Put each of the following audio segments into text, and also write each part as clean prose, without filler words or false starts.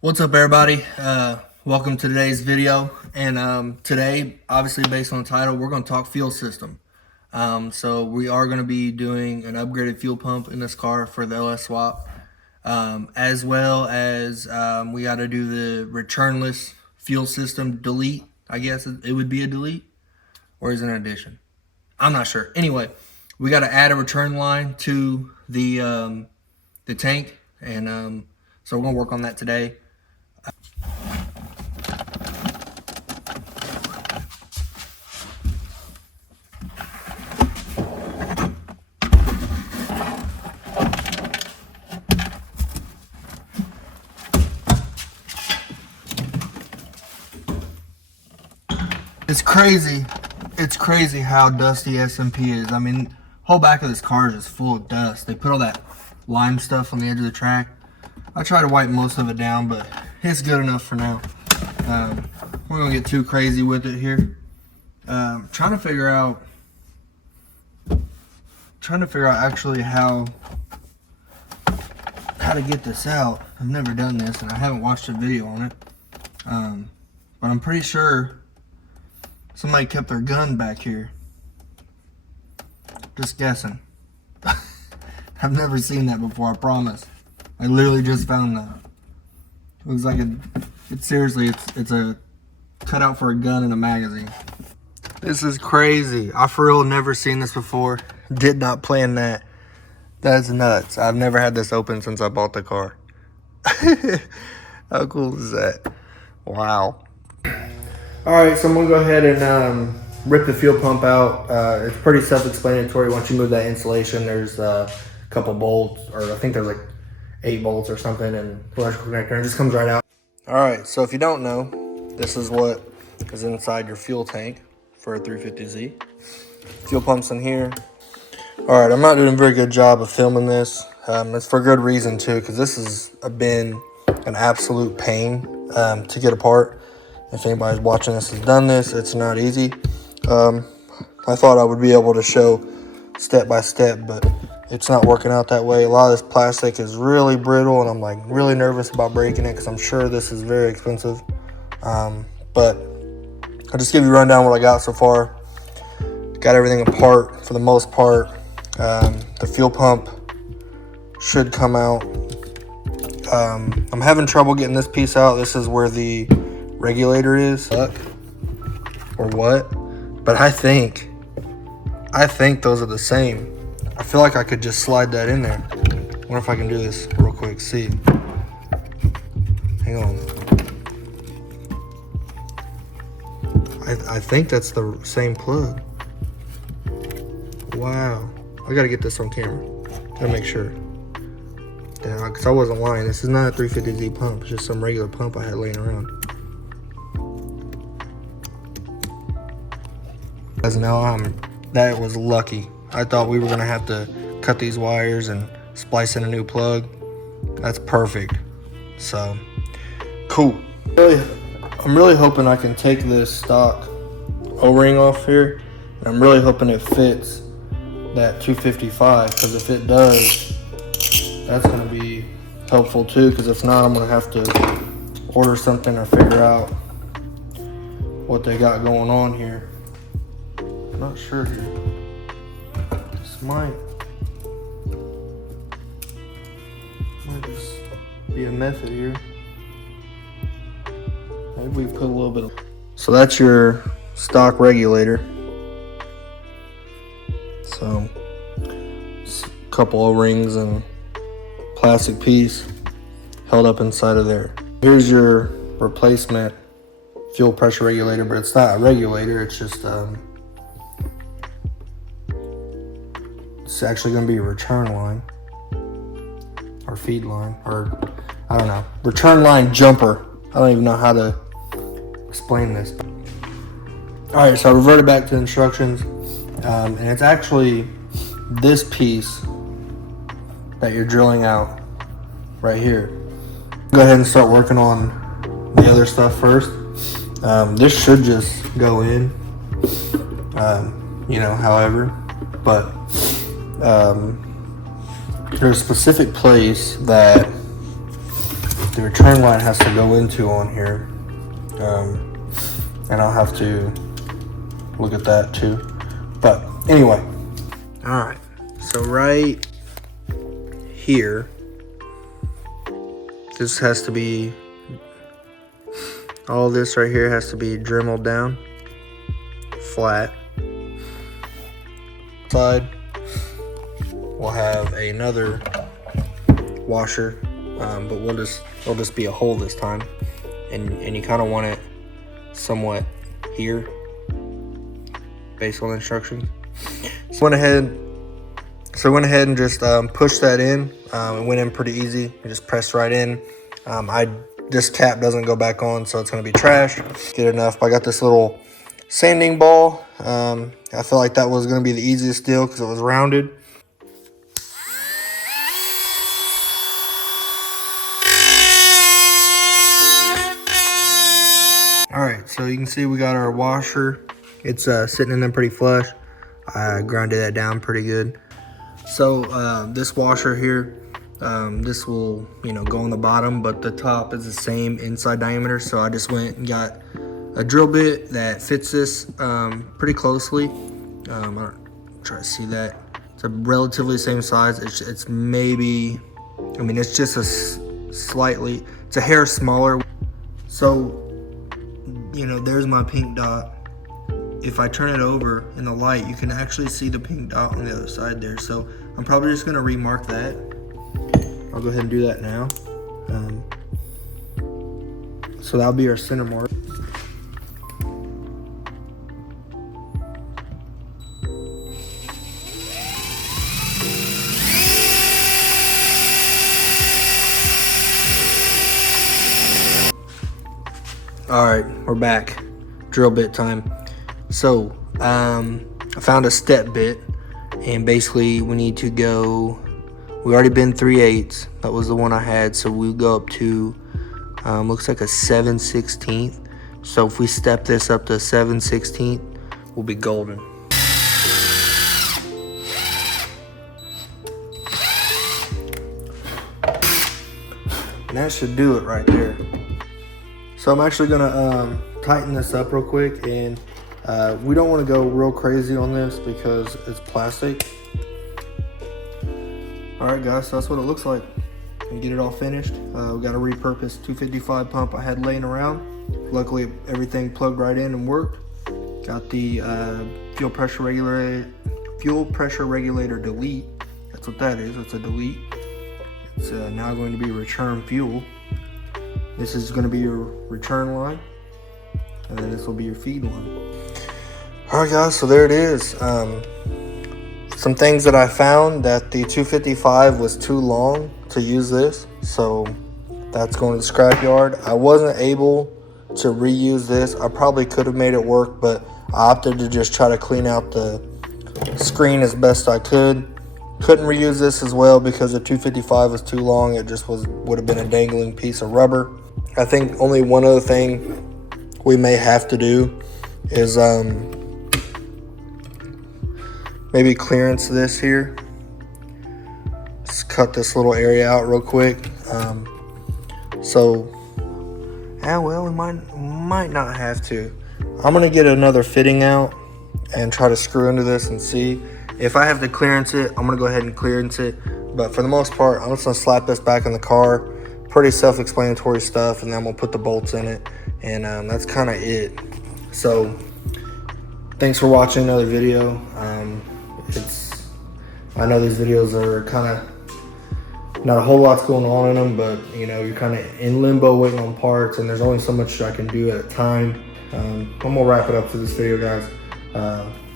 What's up, everybody? Welcome to today's video. And today, obviously based on the title, we're going to talk fuel system. So we are going to be doing an upgraded fuel pump in this car for the LS swap, as well as we got to do the returnless fuel system delete. I guess it would be a delete, or is it an addition? I'm not sure. Anyway, we got to add a return line to the tank, and so we're going to work on that today. It's crazy. It's crazy how dusty SMP is. I mean, whole back of this car is just full of dust. They put all that lime stuff on the edge of the track. I try to wipe most of it down, but it's good enough for now. We're gonna get too crazy with it here. Trying to figure out actually how to get this out. I've never done this, and I haven't watched a video on it. But I'm pretty sure somebody kept their gun back here. Just guessing. I've never seen that before, I promise. I literally just found that. Looks like it's a cutout for a gun in a magazine. This is crazy. I for real never seen this before. Did not plan that. That's nuts. I've never had this open since I bought the car. How cool is that? Wow. Alright, so I'm going to go ahead and rip the fuel pump out. It's pretty self-explanatory. Once you move that insulation, there's a couple bolts, or I think there's like 8 bolts or something, and electrical connector, and it just comes right out. Alright, so if you don't know, this is what is inside your fuel tank for a 350Z. Fuel pump's in here. Alright, I'm not doing a very good job of filming this. It's for good reason too, because this has been an absolute pain to get apart. If anybody's watching this has done this, it's not easy. I thought I would be able to show step by step, but it's not working out that way. A lot of this plastic is really brittle, and I'm like really nervous about breaking it because I'm sure this is very expensive. But I'll just give you a rundown what I got so far. Got everything apart for the most part. The fuel pump should come out. I'm having trouble getting this piece out. This is where the regulator is, or what? But I think those are the same. I feel like I could just slide that in there. Wonder if I can do this real quick. See, hang on. I think that's the same plug. Wow, I gotta get this on camera. Gotta make sure. Yeah, because I wasn't lying. This is not a 350Z pump. It's just some regular pump I had laying around. As now, that was lucky. I thought we were gonna have to cut these wires and splice in a new plug. That's perfect. So, cool. I'm really hoping I can take this stock O-ring off here. And I'm really hoping it fits that 255, because if it does, that's gonna be helpful too, because if not, I'm gonna have to order something or figure out what they got going on here. I'm not sure here. This might just be a method here. Maybe we put a little bit of... So that's your stock regulator. So a couple O-rings and plastic piece held up inside of there. Here's your replacement fuel pressure regulator, but it's not a regulator, it's just it's actually going to be a return line or feed line, or I don't know, return line jumper. I don't even know how to explain this. Alright, so I reverted back to the instructions, and it's actually this piece that you're drilling out right here. Go ahead and start working on the other stuff first. This should just go in, however, but there's a specific place that the return line has to go into on here. And I'll have to look at that too. But anyway, all right, so right here, this has to be, all this right here has to be dremeled down flat. Side, we'll have another washer, but it'll just be a hole this time, and you kind of want it somewhat here based on the instructions. So I went ahead and just pushed that in. It went in pretty easy. I just pressed right in. This cap doesn't go back on, so it's going to be trash. Good enough. I got this little sanding ball. I feel like that was going to be the easiest deal because it was rounded. All right, so you can see we got our washer. It's sitting in there pretty flush. I grinded that down pretty good. So this washer here, this will, go on the bottom, but the top is the same inside diameter. So I just went and got a drill bit that fits this pretty closely. I'll try to see that. It's a relatively same size. It's maybe, it's just it's a hair smaller. So, there's my pink dot. If I turn it over in the light, you can actually see the pink dot on the other side there. So I'm probably just gonna remark that. I'll go ahead and do that now. So that'll be our center mark. All right, we're back. Drill bit time. So I found a step bit, and basically we need to go, we already been 3/8. That was the one I had. So we go up to, looks like a 7/16. So if we step this up to 7/16, we'll be golden. And that should do it right there. So I'm actually gonna tighten this up real quick, and we don't want to go real crazy on this because it's plastic. All right, guys, so that's what it looks like. And get it all finished. We got a repurposed 255 pump I had laying around. Luckily, everything plugged right in and worked. Got the fuel pressure regulator delete. That's what that is. It's a delete. It's now going to be return fuel. This is going to be your return line, and then this will be your feed line. All right, guys, so there it is. Some things that I found, that the 255 was too long to use this, so that's going to the scrapyard. I wasn't able to reuse this. I probably could have made it work, but I opted to just try to clean out the screen as best I could. Couldn't reuse this as well because the 255 was too long. It just would have been a dangling piece of rubber. I think only one other thing we may have to do is maybe clearance this here. Just cut this little area out real quick. Well, we might not have to. I'm gonna get another fitting out and try to screw into this and see. If I have to clearance it, I'm gonna go ahead and clearance it. But for the most part, I'm just gonna slap this back in the car. Pretty self-explanatory stuff, and then we'll put the bolts in it, and that's kind of it. So thanks for watching another video. I know these videos are kind of not a whole lot's going on in them, but you're kind of in limbo waiting on parts, and there's only so much I can do at a time. I'm gonna wrap it up for this video, guys.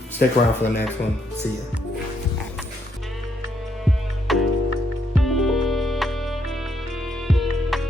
Stick around for the next one. See ya.